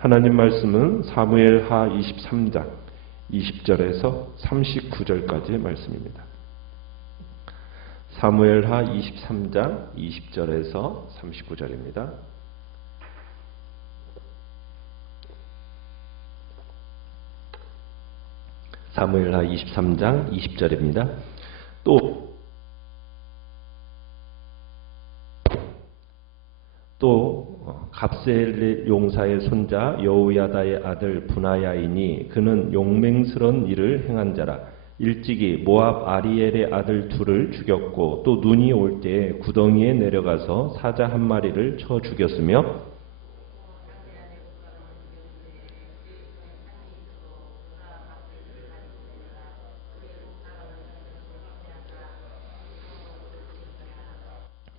하나님 말씀은 사무엘하 23장 20절에서 39절까지의 말씀입니다. 사무엘하 23장 20절에서 39절입니다. 사무엘하 23장 20절입니다. 또 갑세엘 용사의 손자 여호야다의 아들 분하야이니 그는 용맹스러운 일을 행한 자라. 일찍이 모압 아리엘의 아들 둘을 죽였고 또 눈이 올 때에 구덩이에 내려가서 사자 한 마리를 쳐 죽였으며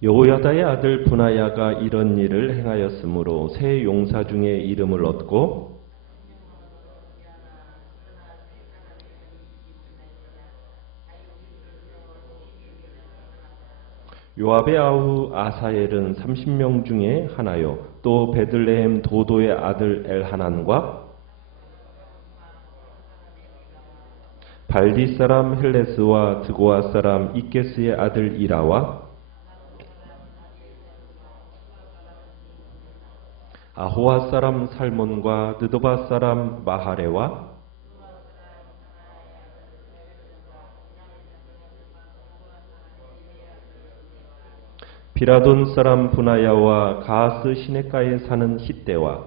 여호야다의 아들 분하야가 이런 일을 행하였으므로 세 용사 중에 이름을 얻고 요압의 아우 아사엘은 30명 중에 하나요. 또 베들레헴 도도의 아들 엘하난과 발디 사람 헬레스와 드고아 사람 이게스의 아들 이라와 아호와 사람 살몬과 느도바 사람 마하레와 비라돈 사람 분하야와 가스 시내가에 사는 hit대와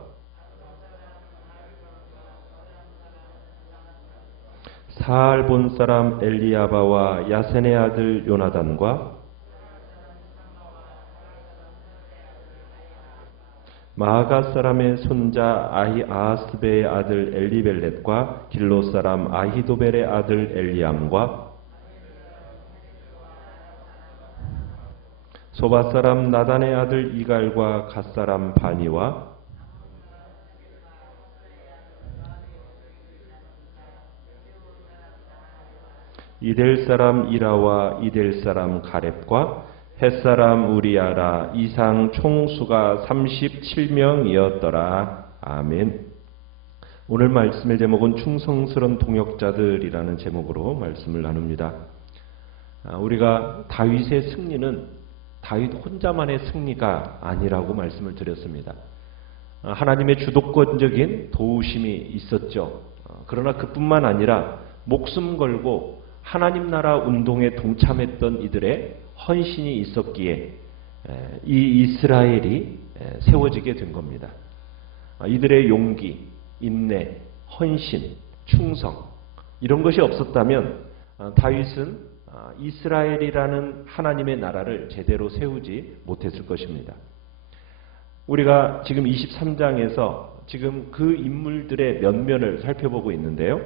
사알본 사람 엘리야바와 야센의 아들 요나단과 마아가 사람의 손자 아하스베의 아들 엘리벨렛과 길로 사람 아히도벨의 아들 엘리암과 소바 사람 나단의 아들 이갈과 갓 사람 바니와 이델 사람 이라와 이델 사람 가렙과 햇사람 우리아라. 이상 총수가 37명이었더라. 아멘. 오늘 말씀의 제목은 충성스러운 동역자들이라는 제목으로 말씀을 나눕니다. 우리가 다윗의 승리는 다윗 혼자만의 승리가 아니라고 말씀을 드렸습니다. 하나님의 주도권적인 도우심이 있었죠. 그러나 그뿐만 아니라 목숨 걸고 하나님 나라 운동에 동참했던 이들의 헌신이 있었기에 이 이스라엘이 세워지게 된 겁니다. 이들의 용기, 인내, 헌신, 충성 이런 것이 없었다면 다윗은 이스라엘이라는 하나님의 나라를 제대로 세우지 못했을 것입니다. 우리가 지금 23장에서 지금 그 인물들의 면면을 살펴보고 있는데요.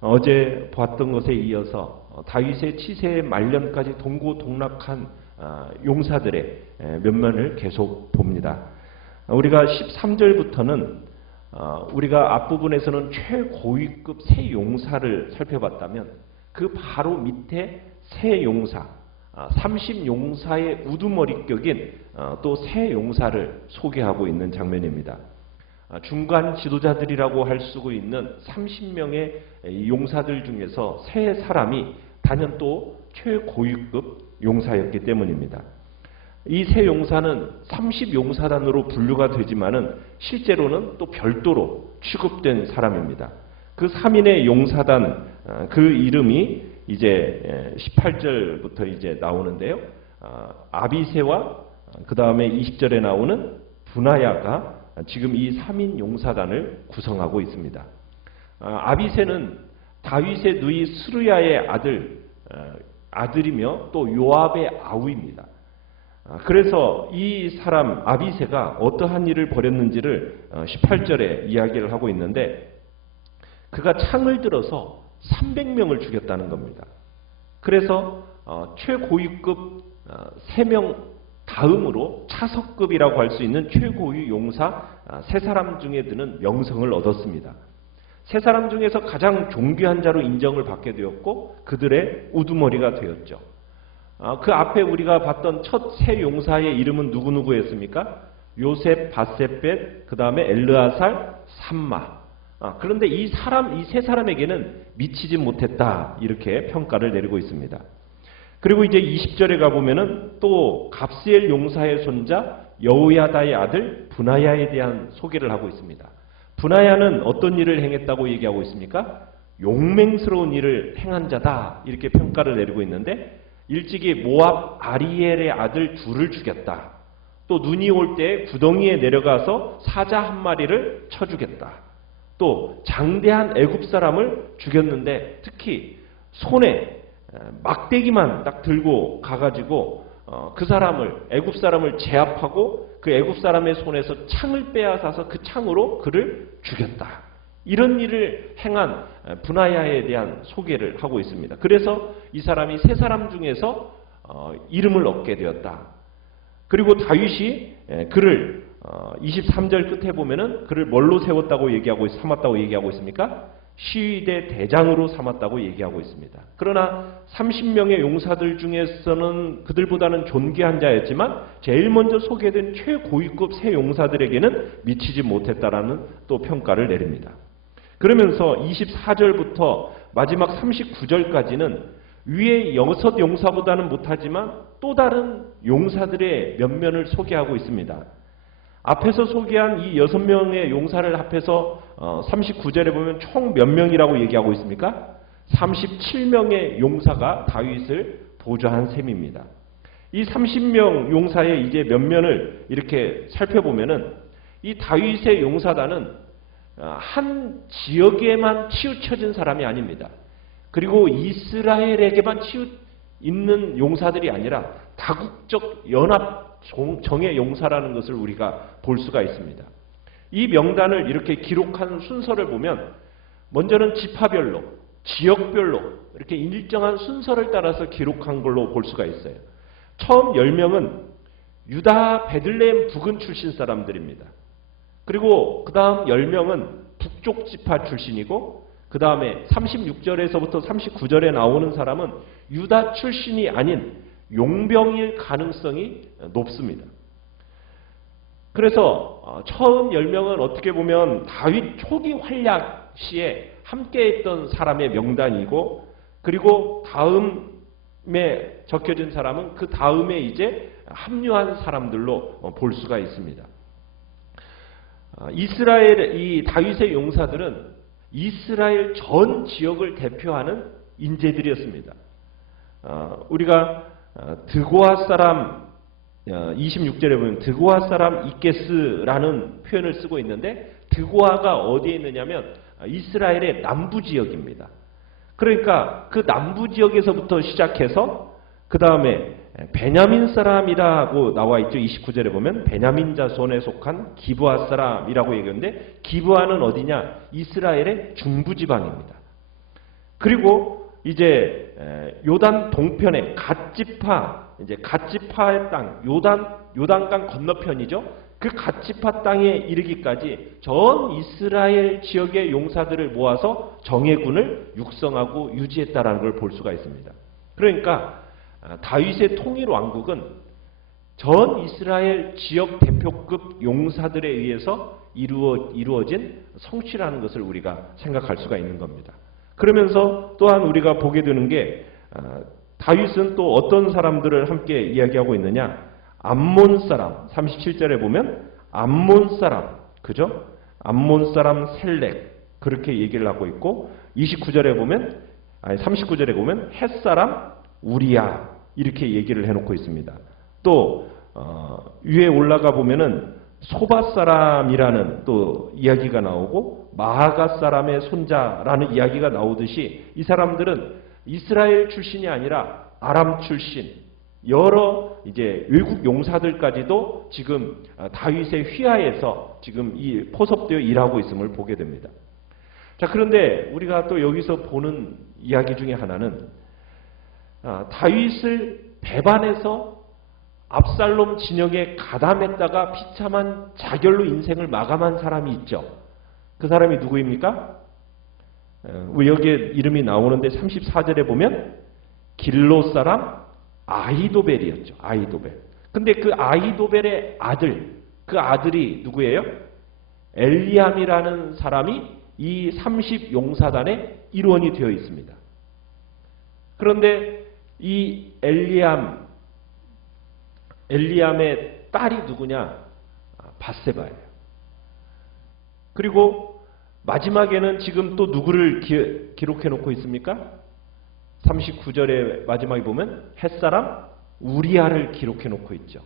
어제 봤던 것에 이어서 다윗의 치세의 말년까지 동고동락한 용사들의 면면을 계속 봅니다. 우리가 13절부터는 우리가 앞부분에서는 최고위급 세 용사를 살펴봤다면 그 바로 밑에 세 용사, 30용사의 우두머리 격인 또 세 용사를 소개하고 있는 장면입니다. 중간 지도자들이라고 할 수 있는 30명의 용사들 중에서 세 사람이 단연 또 최고위급 용사였기 때문입니다. 이 세 용사는 30용사단으로 분류가 되지만은 실제로는 또 별도로 취급된 사람입니다. 그 3인의 용사단 그 이름이 이제 18절부터 이제 나오는데요. 아비새와 그 다음에 20절에 나오는 분하야가 지금 이 3인 용사단을 구성하고 있습니다. 아비새는 다윗의 누이 스루야의 아들이며 또 요압의 아우입니다. 그래서 이 사람 아비새가 어떠한 일을 벌였는지를 18절에 이야기를 하고 있는데 그가 창을 들어서 300명을 죽였다는 겁니다. 그래서 최고위급 3명 다음으로 차석급이라고 할 수 있는 최고위 용사 3사람 중에 드는 명성을 얻었습니다. 3사람 중에서 가장 존귀한 자로 인정을 받게 되었고 그들의 우두머리가 되었죠. 그 앞에 우리가 봤던 첫 세 용사의 이름은 누구누구였습니까? 요셉, 바세벳, 그 다음에 엘르아살, 삼마. 그런데 이 세 사람에게는 미치지 못했다. 이렇게 평가를 내리고 있습니다. 그리고 이제 20절에 가보면은 또 갑스엘 용사의 손자 여호야다의 아들 브나야에 대한 소개를 하고 있습니다. 브나야는 어떤 일을 행했다고 얘기하고 있습니까? 용맹스러운 일을 행한 자다. 이렇게 평가를 내리고 있는데 일찍이 모압 아리엘의 아들 둘을 죽였다. 또 눈이 올 때 구덩이에 내려가서 사자 한 마리를 쳐 죽였다. 또 장대한 애굽 사람을 죽였는데 특히 손에 막대기만 딱 들고 가가지고 그 사람을 애굽 사람을 제압하고 그 애굽 사람의 손에서 창을 빼앗아서 그 창으로 그를 죽였다. 이런 일을 행한 브나야에 대한 소개를 하고 있습니다. 그래서 이 사람이 세 사람 중에서 이름을 얻게 되었다. 그리고 다윗이 그를 23절 끝에 보면은 그를 뭘로 세웠다고 삼았다고 얘기하고 있습니까? 시위대 대장으로 삼았다고 얘기하고 있습니다. 그러나 30명의 용사들 중에서는 그들보다는 존귀한 자였지만 제일 먼저 소개된 최고위급 세 용사들에게는 미치지 못했다라는 또 평가를 내립니다. 그러면서 24절부터 마지막 39절까지는 위의 6 용사보다는 못하지만 또 다른 용사들의 면면을 소개하고 있습니다. 앞에서 소개한 이 6명의 용사를 합해서 39절에 보면 총 몇 명이라고 얘기하고 있습니까? 37명의 용사가 다윗을 보좌한 셈입니다. 이 30명 용사의 이제 면면을 이렇게 살펴보면은 이 다윗의 용사단은 한 지역에만 치우쳐진 사람이 아닙니다. 그리고 이스라엘에게만 있는 용사들이 아니라 다국적 연합 정예 용사라는 것을 우리가 볼 수가 있습니다. 이 명단을 이렇게 기록한 순서를 보면 먼저는 지파별로, 지역별로 이렇게 일정한 순서를 따라서 기록한 걸로 볼 수가 있어요. 처음 10명은 유다 베들레헴 부근 출신 사람들입니다. 그리고 그 다음 10명은 북쪽 지파 출신이고 그 다음에 36절에서부터 39절에 나오는 사람은 유다 출신이 아닌 용병일 가능성이 높습니다. 그래서 처음 10명은 어떻게 보면 다윗 초기 활약 시에 함께했던 사람의 명단이고 그리고 다음에 적혀진 사람은 그 다음에 이제 합류한 사람들로 볼 수가 있습니다. 이 다윗의 용사들은 이스라엘 전 지역을 대표하는 인재들이었습니다. 우리가 드고아 사람 26절에 보면 드고아 사람 이게스라는 표현을 쓰고 있는데 드고아가 어디에 있느냐면 이스라엘의 남부 지역입니다. 그러니까 그 남부 지역에서부터 시작해서 그 다음에 베냐민 사람이라고 나와 있죠. 29절에 보면 베냐민 자손에 속한 기브아 사람이라고 얘기하는데 기브아는 어디냐? 이스라엘의 중부 지방입니다. 그리고 이제 요단 동편의 갓지파의 땅, 요단강 건너편이죠. 그 갓지파 땅에 이르기까지 전 이스라엘 지역의 용사들을 모아서 정예군을 육성하고 유지했다라는 걸 볼 수가 있습니다. 그러니까 다윗의 통일 왕국은 전 이스라엘 지역 대표급 용사들에 의해서 이루어진 성취라는 것을 우리가 생각할 수가 있는 겁니다. 그러면서 또한 우리가 보게 되는 게 다윗은 또 어떤 사람들을 함께 이야기하고 있느냐? 암몬 사람 37절에 보면 암몬 사람 그죠? 암몬 사람 셀렉 그렇게 얘기를 하고 있고 39절에 보면 39절에 보면 헷 사람 우리야 이렇게 얘기를 해놓고 있습니다. 또 위에 올라가 보면은 소바 사람이라는 또 이야기가 나오고 마하가 사람의 손자라는 이야기가 나오듯이 이 사람들은 이스라엘 출신이 아니라 아람 출신 여러 이제 외국 용사들까지도 지금 다윗의 휘하에서 지금 이 포섭되어 일하고 있음을 보게 됩니다. 자, 그런데 우리가 또 여기서 보는 이야기 중에 하나는 다윗을 배반해서 압살롬 진영에 가담했다가 비참한 자결로 인생을 마감한 사람이 있죠. 그 사람이 누구입니까? 여기에 이름이 나오는데 34절에 보면 길로 사람 아히도벨이었죠. 아히도벨. 근데 그 아히도벨의 아들, 그 아들이 누구예요? 엘리암이라는 사람이 이 30용사단의 일원이 되어 있습니다. 그런데 이 엘리암의 딸이 누구냐? 밧세바예요. 그리고 마지막에는 지금 또 누구를 기록해 놓고 있습니까? 39절의 마지막에 보면 햇사람 우리아를 기록해 놓고 있죠.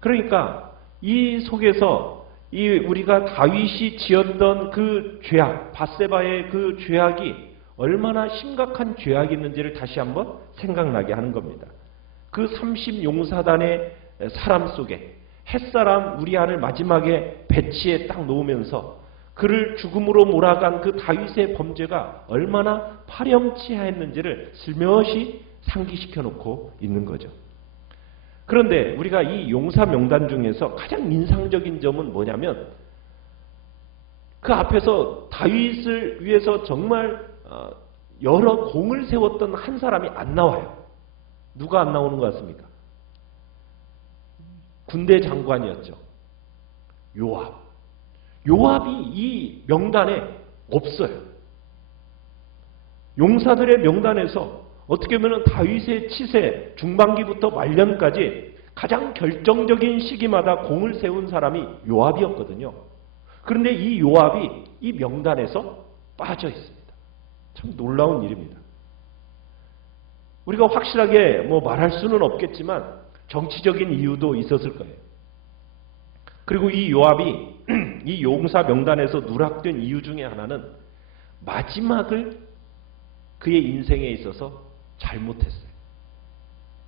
그러니까 이 속에서 우리가 다윗이 지었던 그 죄악, 밧세바의 그 죄악이 얼마나 심각한 죄악이 있는지를 다시 한번 생각나게 하는 겁니다. 그 30용사단의 사람 속에 햇사람 우리아를 마지막에 배치에 딱 놓으면서 그를 죽음으로 몰아간 그 다윗의 범죄가 얼마나 파렴치했는지를 슬며시 상기시켜 놓고 있는 거죠. 그런데 우리가 이 용사 명단 중에서 가장 인상적인 점은 뭐냐면 그 앞에서 다윗을 위해서 정말 여러 공을 세웠던 한 사람이 안 나와요. 누가 안 나오는 것 같습니까? 군대 장관이었죠. 요압. 요압이 이 명단에 없어요. 용사들의 명단에서 어떻게 보면 다윗의 치세 중반기부터 말년까지 가장 결정적인 시기마다 공을 세운 사람이 요압이었거든요. 그런데 이 요압이 이 명단에서 빠져 있습니다. 참 놀라운 일입니다. 우리가 확실하게 말할 수는 없겠지만 정치적인 이유도 있었을 거예요. 그리고 이 요압이 이 용사 명단에서 누락된 이유 중에 하나는 마지막을 그의 인생에 있어서 잘못했어요.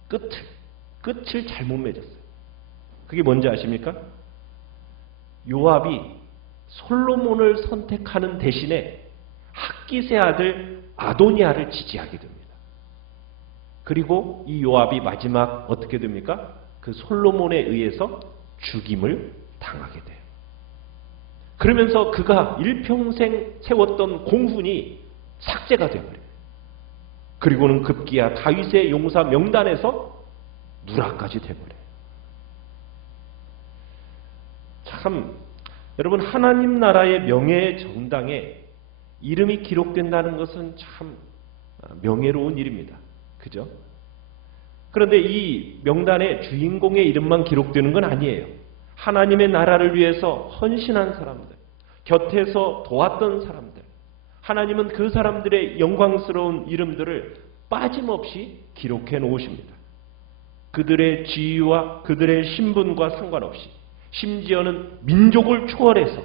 끝을 잘못 맺었어요. 그게 뭔지 아십니까? 요압이 솔로몬을 선택하는 대신에 학깃의 아들 아도니아를 지지하게 됩니다. 그리고 이 요압이 마지막 어떻게 됩니까? 그 솔로몬에 의해서 죽임을 당하게 돼요. 그러면서 그가 일평생 세웠던 공훈이 삭제가 되어버려요. 그리고는 급기야 다윗의 용사 명단에서 누락까지 돼버려요. 참 여러분, 하나님 나라의 명예의 정당에 이름이 기록된다는 것은 참 명예로운 일입니다. 그죠? 그런데 이 명단에 주인공의 이름만 기록되는 건 아니에요. 하나님의 나라를 위해서 헌신한 사람들, 곁에서 도왔던 사람들, 하나님은 그 사람들의 영광스러운 이름들을 빠짐없이 기록해 놓으십니다. 그들의 지위와 그들의 신분과 상관없이, 심지어는 민족을 초월해서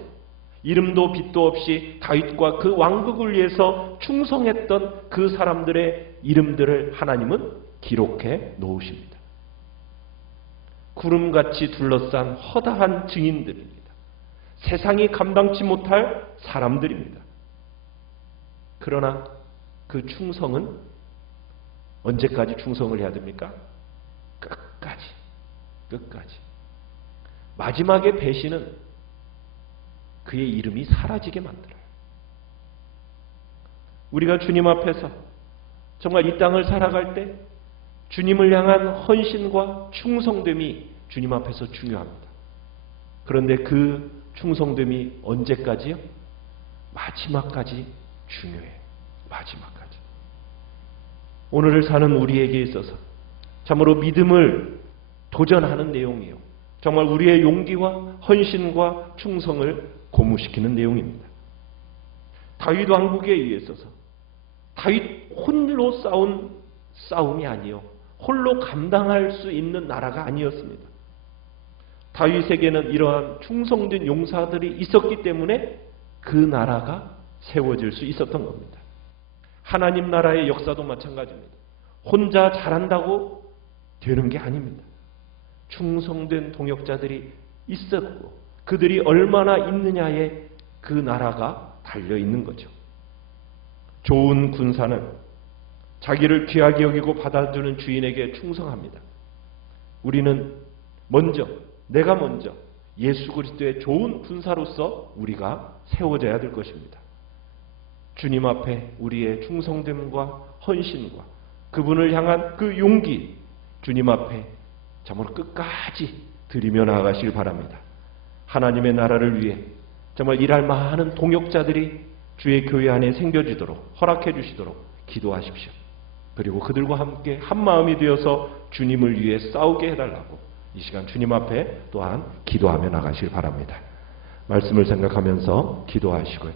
이름도 빛도 없이 다윗과 그 왕국을 위해서 충성했던 그 사람들의 이름들을 하나님은 기록해 놓으십니다. 구름같이 둘러싼 허다한 증인들입니다. 세상이 감당치 못할 사람들입니다. 그러나 그 충성은 언제까지 충성을 해야 됩니까? 끝까지. 마지막의 배신은 그의 이름이 사라지게 만들어요. 우리가 주님 앞에서 정말 이 땅을 살아갈 때 주님을 향한 헌신과 충성됨이 주님 앞에서 중요합니다. 그런데 그 충성됨이 언제까지요? 마지막까지 중요해요. 마지막까지. 오늘을 사는 우리에게 있어서 참으로 믿음을 도전하는 내용이요. 정말 우리의 용기와 헌신과 충성을 고무시키는 내용입니다. 다윗 왕국에 의해서 다윗 홀로 싸운 싸움이 아니요, 홀로 감당할 수 있는 나라가 아니었습니다. 다윗에게는 이러한 충성된 용사들이 있었기 때문에 그 나라가 세워질 수 있었던 겁니다. 하나님 나라의 역사도 마찬가지입니다. 혼자 잘한다고 되는 게 아닙니다. 충성된 동역자들이 있었고 그들이 얼마나 있느냐에 그 나라가 달려있는 거죠. 좋은 군사는 자기를 귀하게 여기고 받아주는 주인에게 충성합니다. 우리는 내가 먼저 예수 그리스도의 좋은 군사로서 우리가 세워져야 될 것입니다. 주님 앞에 우리의 충성됨과 헌신과 그분을 향한 그 용기, 주님 앞에 참으로 끝까지 드리며 나아가시길 바랍니다. 하나님의 나라를 위해 정말 일할 많은 동역자들이 주의 교회 안에 생겨지도록 허락해 주시도록 기도하십시오. 그리고 그들과 함께 한 마음이 되어서 주님을 위해 싸우게 해달라고 이 시간 주님 앞에 또한 기도하며 나가시길 바랍니다. 말씀을 생각하면서 기도하시고요.